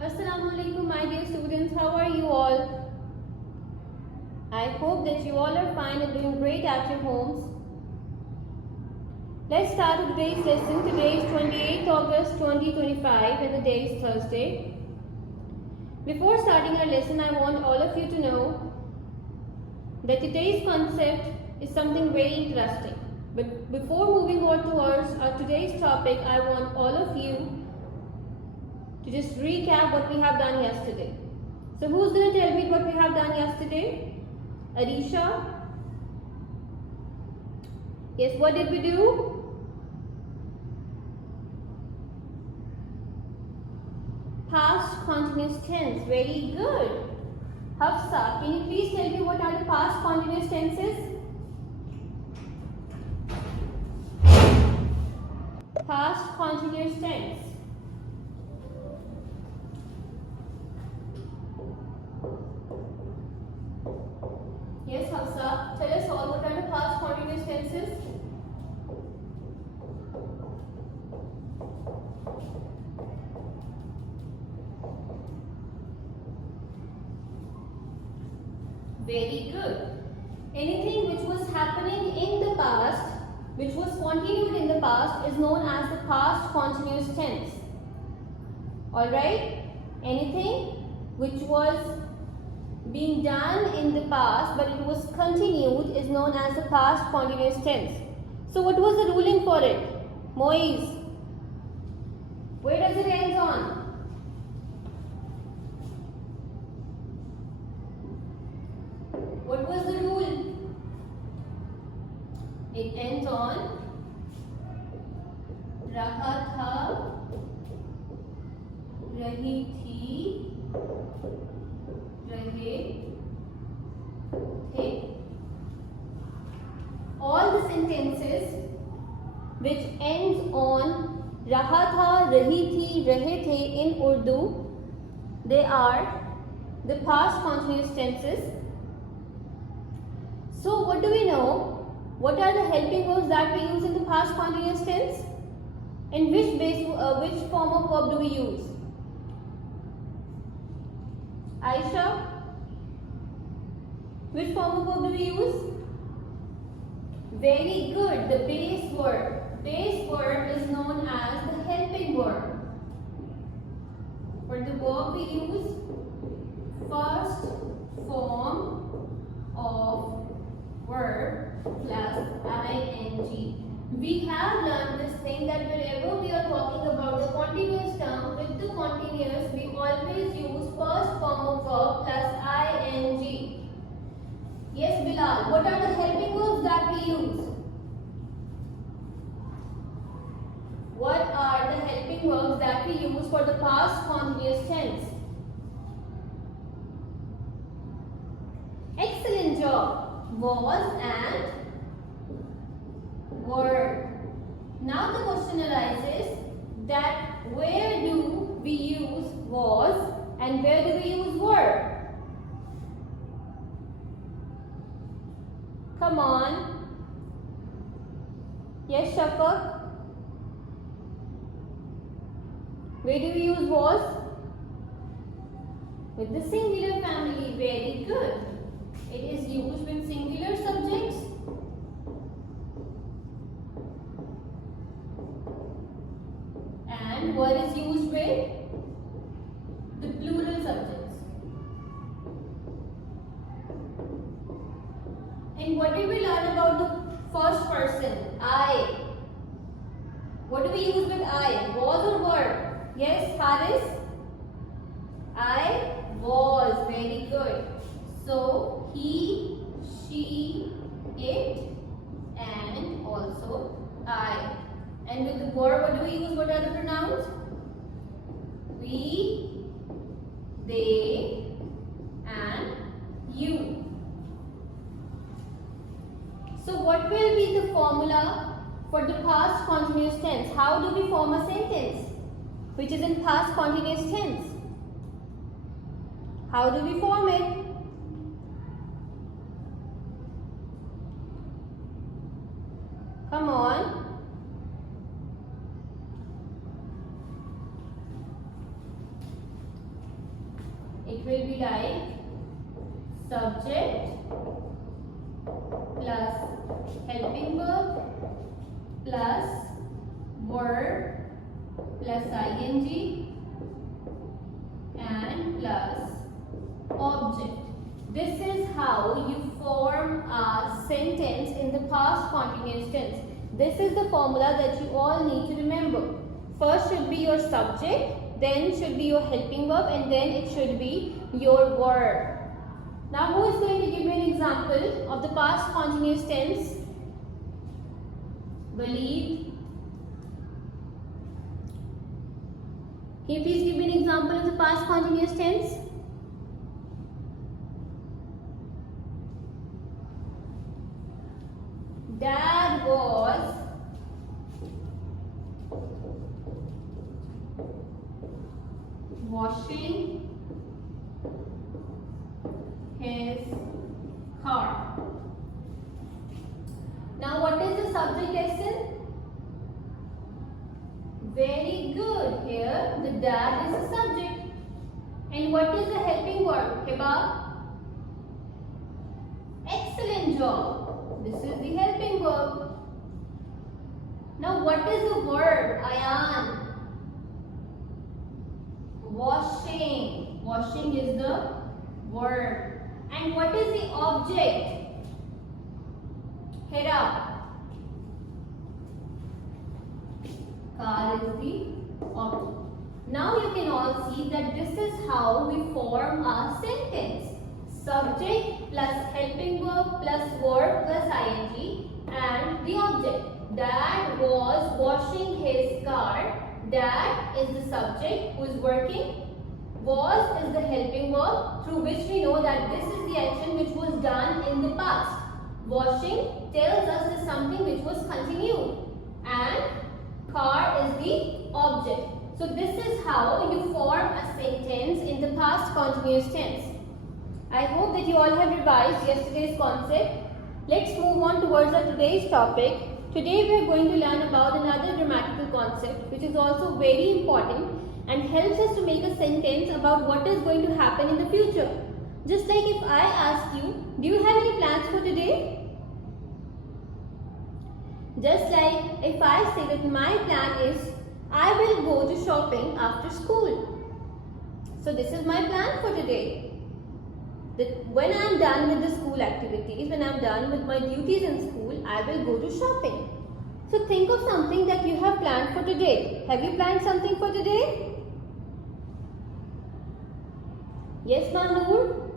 Assalamualaikum, my dear students. How are you all? I hope that you all are fine and doing great at your homes. Let's start with today's lesson. Today is 28th August 2025 and the day is Thursday. Before starting our lesson, I want all of you to know that today's concept is something very interesting. But before moving on towards our today's topic, I want all of you to just recap what we have done yesterday. So who's going to tell me what we have done yesterday? Arisha? Yes, what did we do? Past continuous tense. Very good. Hafsa, can you please tell me what are the past continuous tenses? Past continuous tense. Yes, Hafsa, tell us all what are the past continuous tenses? Very good. Anything which was happening in the past, which was continued in the past, is known as the past continuous tense. Alright? Anything which was being done in the past but it was continued is known as the past continuous tense. So what was the ruling for it? Moise, where does it end on? What was the rule? It ends on रहा था, रही थी, रहे थे. All the sentences which ends on रहा था, रही थी, रहे थे in Urdu, they are the past continuous tenses. So what do we know? What are the helping verbs that we use in the past continuous tense? And which form of verb do we use? Aisha, which form of verb do we use? Very good, the base verb. Base verb is known as the helping verb. For the verb we use first form of verb plus ing. We have learned this thing that wherever we are talking about the continuous term with the continuous, we always use first form of verb plus ing. Yes, Bilal, what are the helping verbs that we use? What are the helping verbs that we use for the past continuous tense? Excellent job. Was and were. Now the question arises that where do we use was and where do we use were? Come on. Yes, Shafaq. Where do we use was? With the singular family. Very good. It is used with singular subjects and were is used with the plural subjects. And what did we learn about the first person? I. What do we use with I? Was or were? Yes, Haris? I was. Very good. So, he, she, it, and also I. And with the were, what do we use? What are the pronouns? We, they, and you. So, what will be the formula for the past continuous tense? How do we form a sentence which is in past continuous tense? How do we form it? Come on. It will be like subject plus helping verb plus verb plus ing and plus object. This is how you form a sentence in the past continuous tense. This is the formula that you all need to remember. First should be your subject, then should be your helping verb, and then it should be your verb. Now who is going to give me an example of the past continuous tense? Walid. Can you please give me an example of the past continuous tense? Dad was washing his car. Now what is the subject lesson? Very good. Here the dad is the subject. And what is the helping verb? Hiba? Excellent job. This is the helping verb. Now what is the verb? Ayan. Washing. Washing is the verb. And what is the object? Hira. Car is the object. Now you can all see that this is how we form a sentence. Subject plus helping verb plus verb plus ing and the object. Dad was washing his car. Dad is the subject who is working. Was is the helping verb through which we know that this is the action which was done in the past. Washing tells us is something which was continued. And car is the object. So this is how you form a sentence in the past continuous tense. I hope that you all have revised yesterday's concept. Let's move on towards our today's topic. Today we are going to learn about another grammatical concept which is also very important and helps us to make a sentence about what is going to happen in the future. Just like if I ask you, do you have any plans for today? Just like if I say that my plan is, I will go to shopping after school. So this is my plan for today. That when I am done with the school activities, when I am done with my duties in school, I will go to shopping. So think of something that you have planned for today. Have you planned something for today? Yes, Manur?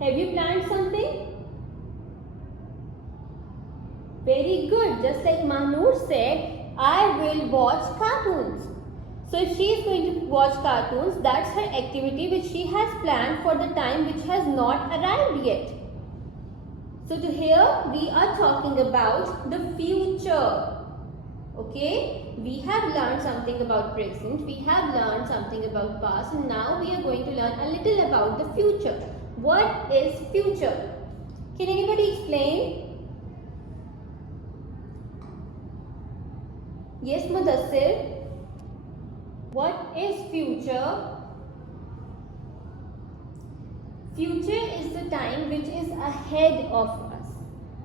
Have you planned something? Very good. Just like Manur said, I will watch cartoons. So if she is going to watch cartoons, that's her activity which she has planned for the time which has not arrived yet. So to here we are talking about the future. Okay, we have learned something about present, we have learned something about past, and now we are going to learn a little about the future. What is future? Can anybody explain? Yes, Mudassir. What is future? Future is the time which is ahead of us.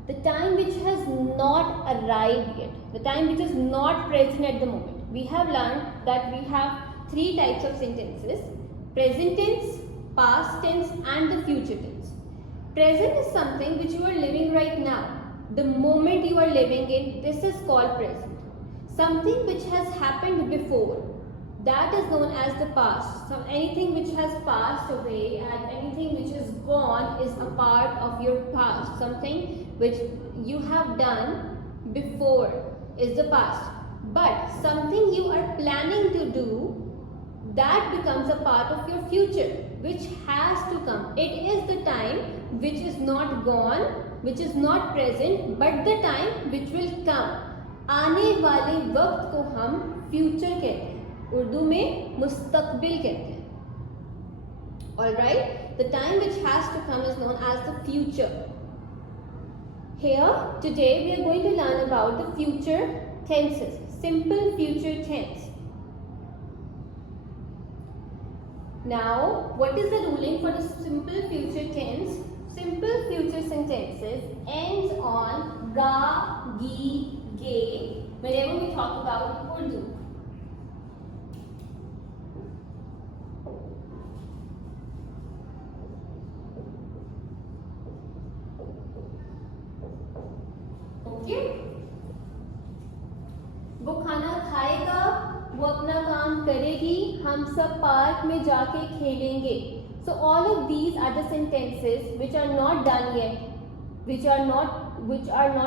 The time which has not arrived yet. The time which is not present at the moment. We have learned that we have three types of sentences. Present tense, past tense and the future tense. Present is something which you are living right now. The moment you are living in, this is called present. Something which has happened before. That is known as the past. So anything which has passed away and anything which is gone is a part of your past. Something which you have done before is the past. But something you are planning to do, that becomes a part of your future, which has to come. It is the time which is not gone, which is not present, but the time which will come. आने वाले वक्त को हम future कहते हैं. उर्दू में मुस्तकबिल कहते हैं. Alright, the time which has to come is known as the future. Here, today we are going to learn about the future tenses. Simple future tense. Now, what is the ruling for the simple future tense? Simple future sentences ends on ga, gi, ge whenever we talk about Urdu. Okay? वो खाना खाएगा, वो अपना काम करेगी, हम सब park में जाके खेलेंगे. So all of these are the sentences which are not done yet, which are not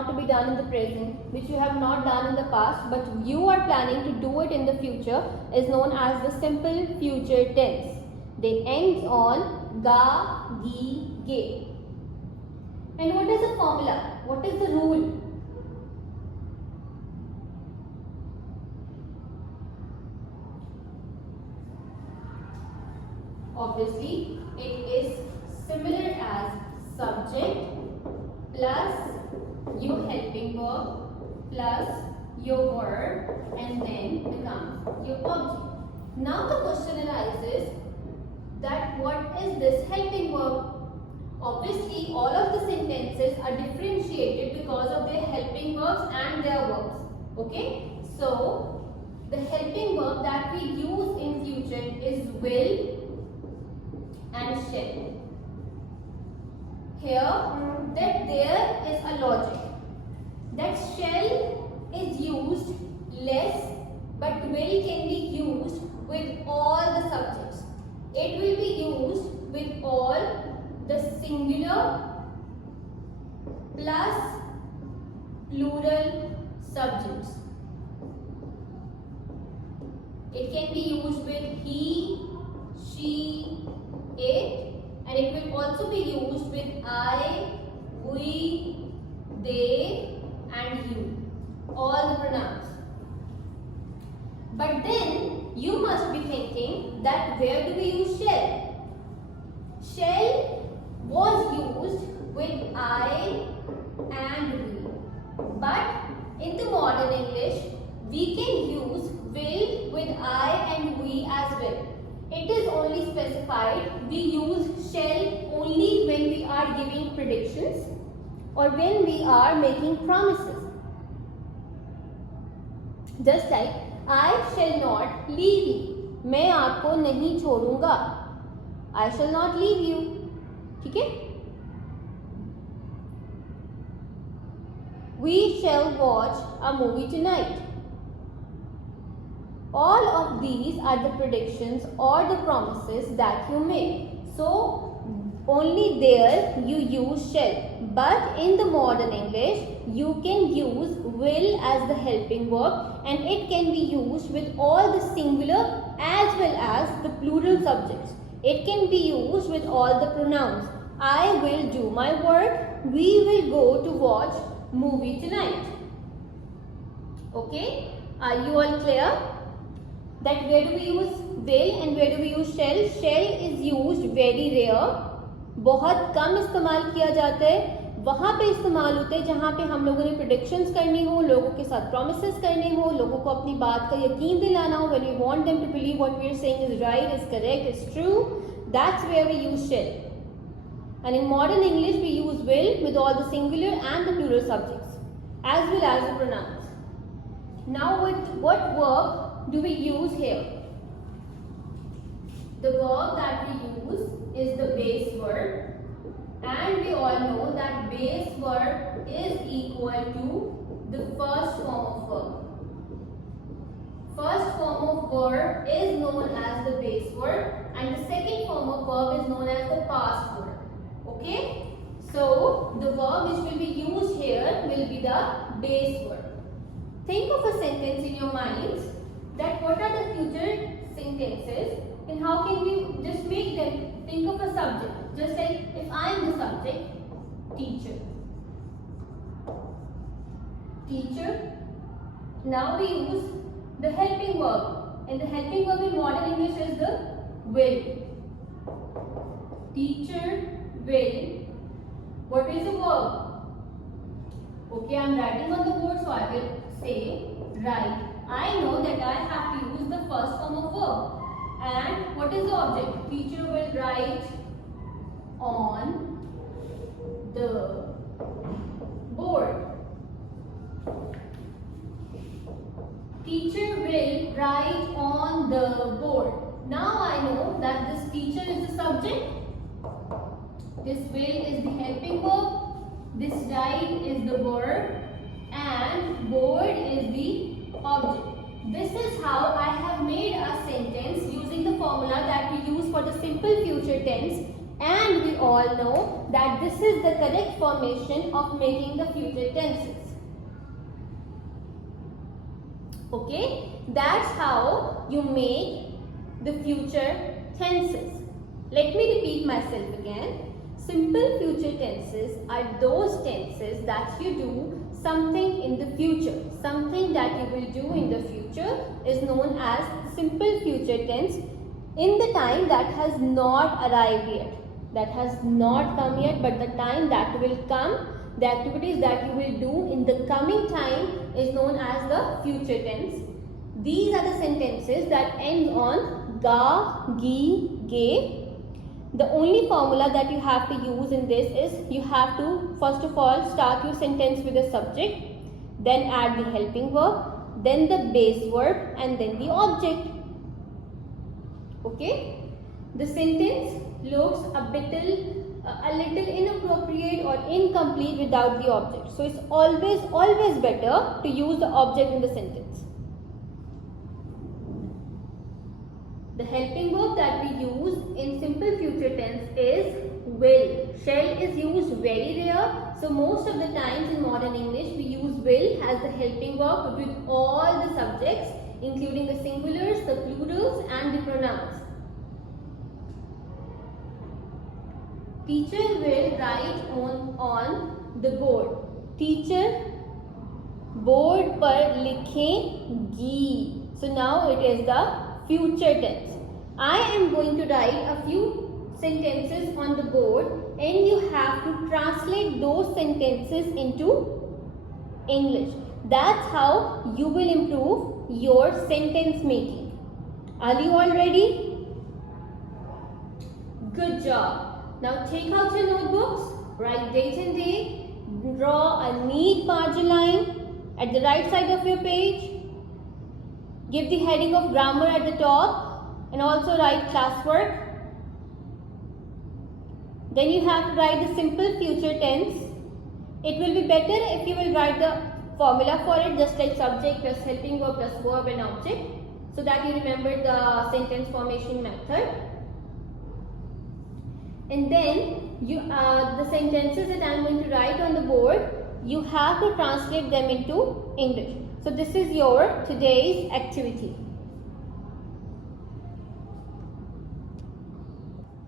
to be done in the present, which you have not done in the past, but you are planning to do it in the future, is known as the simple future tense. They ends on ga, gi, ge. And what is the formula? What is the rule? Obviously, it is similar as subject plus your helping verb plus your verb and then becomes your object. Now the question arises that what is this helping verb? Obviously, all of the sentences are differentiated because of their helping verbs and their verbs. Okay? So, the helping verb that we use in future is will and shall. Here, that there is a logic. That shall is used less, but will can be used with all the subjects. It will be used with all the singular plus plural subjects. It can be used with he, she, it, and it will also be used with I, we, they, and you. All the pronouns. But then you must be thinking that where do we use shall? Shall was used with I and we. But in the modern English, we can use will with I and we as well. It is only specified we use shall only when we are giving predictions or when we are making promises. Just like I shall not leave you. मैं आपको नहीं छोड़ूंगा. I shall not leave you. ठीक है? We shall watch a movie tonight. All of these are the predictions or the promises that you make. So, only there you use shall. But in the modern English, you can use will as the helping verb and it can be used with all the singular as well as the plural subjects. It can be used with all the pronouns. I will do my work. We will go to watch movie tonight. Okay? Are you all clear? That where do we use will and where do we use shall? Shall is used very rare. बहुत कम इस्तेमाल किया जाता है. वहाँ पे इस्तेमाल होते हैं जहाँ पे हम लोगों ने predictions करनी हो, लोगों के साथ promises करने हो, लोगों को अपनी बात का यकीन दिलाना हो. When we want them to believe what we are saying is right, is correct, is true, that's where we use shall. And in modern English, we use will with all the singular and the plural subjects, as well as the pronouns. Now, with what verb do we use here? The verb that we use is the base verb, and we all know that base verb is equal to the first form of verb. First form of verb is known as the base verb, and the second form of verb is known as the past verb. Okay? So, the verb which will be used here will be the base verb. Think of a sentence in your minds that what are the future sentences and how can we just make them. Think of a subject. Just like if I am the subject, teacher. Teacher. Now we use the helping verb. And the helping verb in modern English is the will. Teacher will. What is the verb? Okay, I am writing on the board, so I will say write. I know that I have to use the first form of verb. And what what is the object? Teacher will write on the board. Teacher will write on the board. Now I know that this teacher is the subject. This will is the helping verb. This write is the verb. And board is the object. This is how I have made a sentence using the formula that we use for the simple future tense, and we all know that this is the correct formation of making the future tenses. Okay, that's how you make the future tenses. Let me repeat myself again. Simple future tenses are those tenses that you do something in the future. Something that you will do in the future is known as simple future tense in the time that has not arrived yet. That has not come yet, but the time that will come, the activities that you will do in the coming time is known as the future tense. These are the sentences that end on ga, gi, ge. The only formula that you have to use in this is you have to first of all start your sentence with the subject, then add the helping verb, then the base verb, and then the object. Okay? The sentence looks a little inappropriate or incomplete without the object. So it's always better to use the object in the sentence. The helping verb that we use in simple future tense is will. Shall is used very rare. So most of the times in modern English we use will as the helping verb with all the subjects, including the singulars, the plurals, and the pronouns. Teacher will write on the board. Teacher board par likhegi. So now it is the future tense. I am going to write a few sentences on the board, and you have to translate those sentences into English. That's how you will improve your sentence making. Are you all ready? Good job. Now take out your notebooks, write date and day, draw a neat margin line at the right side of your page. Give the heading of grammar at the top and also write classwork. Then you have to write the simple future tense. It will be better if you will write the formula for it, just like subject plus helping verb plus verb and object, so that you remember the sentence formation method. And then the sentences that I am going to write on the board, you have to translate them into English. So this is your today's activity.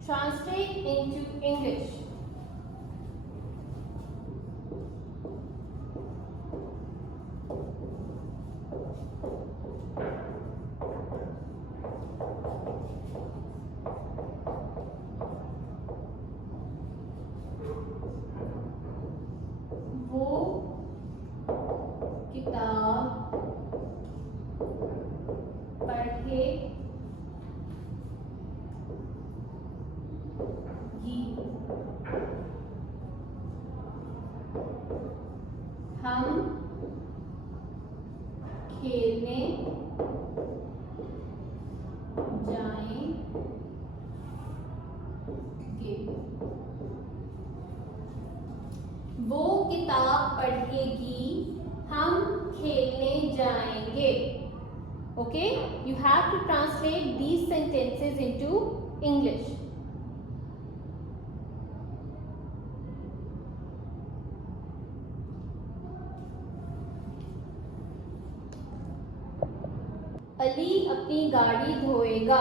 Translate into English. वो किताब पढ़ेगी, हम खेलने जाएंगे। वो किताब पढ़ेगी, हम खेलने जाएंगे. Okay, you have to translate these sentences into English. Ali अपनी गाड़ी धोएगा.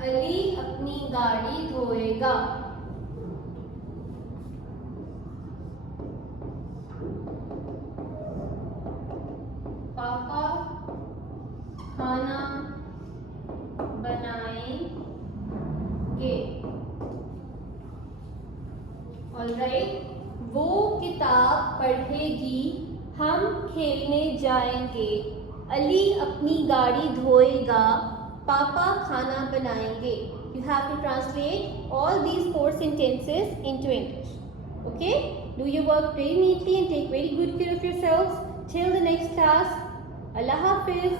अली अपनी गाड़ी धोएगा. पापा खाना ऑलराइट, वो किताब पढ़ेगी, हम खेलने जाएंगे, अली अपनी गाड़ी धोएगा, पापा खाना बनाएंगे. You have to translate all these 4 sentences into English. Okay? Do your work very neatly and take very good care of yourselves. Till the next class. Allah Hafiz.